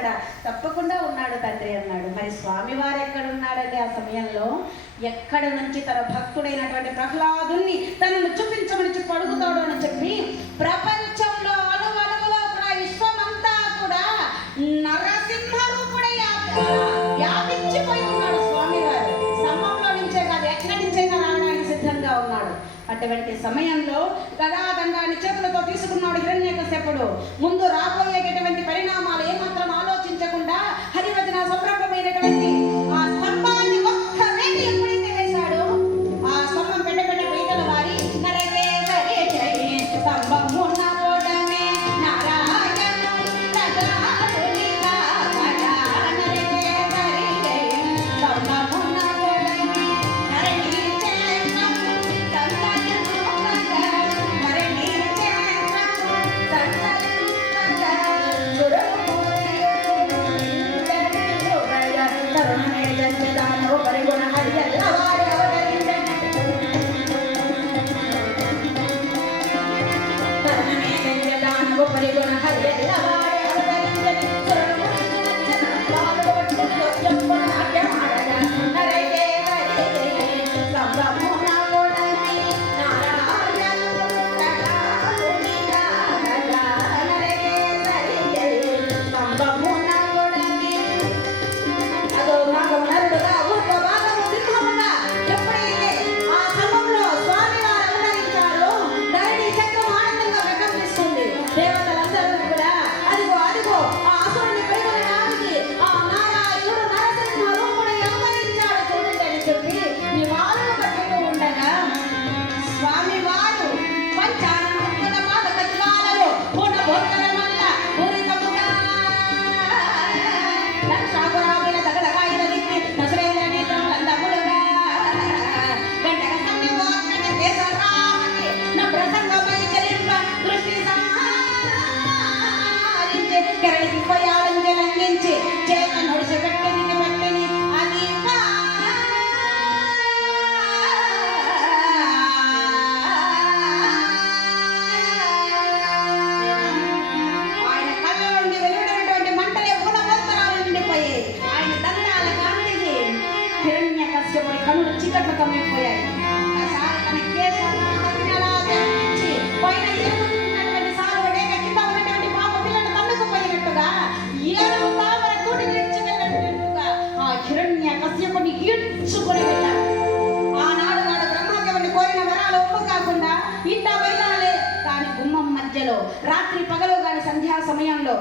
ఉండడా? తప్పకుండా ఉన్నాడు తండ్రి అన్నాడు. మరి స్వామివారు ఎక్కడున్నాడండి ఆ సమయంలో? ఎక్కడ నుంచి తన భక్తుడైనటువంటి ప్రహ్లాదుని తనను చూపించమని చెప్పి అడుగుతాడు అని చెప్పి ప్రపంచంలో అణువణువులో కూడా విశ్వమంతా కూడా నరసింహ రూపుడై వ్యాపించిపోయి ఉన్నాడు స్వామివారు. స్తంభంలో నుంచే కాదు, ఎక్కడి నుంచైనా రావడానికి సిద్ధంగా ఉన్నాడు. అటువంటి సమయంలో గదాదండాన్ని చేతులతో తీసుకున్నాడు హిరణ్యకశ్యపుడు. ముందు రాబోయేటటువంటి పరిణామాలు ఏమాత్రం ఆలోచించకుండా హరివచన సంరంభమైనటువంటి ఆ స్తంభాన్ని ఒక్క వేటి ఎప్పుడైతే వేశాడో ఆ స్తంభం పెద్ద పెద్ద పీటల వారి నరకే స్తంభము నరోడమే నారాయణు నగారునిగా నరకే స్తంభము నరోడమే నరణి కనులు చీకట్లు కమ్మిపోయాయి. తన కేశాలను పైన ఏమున్నటువంటి సారుడే కింద ఉన్నటువంటి పాప పిల్లలు తన్నుకుపోయినట్టుగా ఏడు తామర తోటి నిలిచినట్టుగా ఆ హిరణ్యకశ్యపుని ఈడ్చుకుని వెళ్ళాడు. ఆనాడు వాడు బ్రహ్మదేవుని కోరిన వరాలు ఒప్పు కాకుండా ఇంత వెళ్ళాలి. కానీ గుమ్మం మధ్యలో రాత్రి పగలు గాని సంధ్యా సమయంలో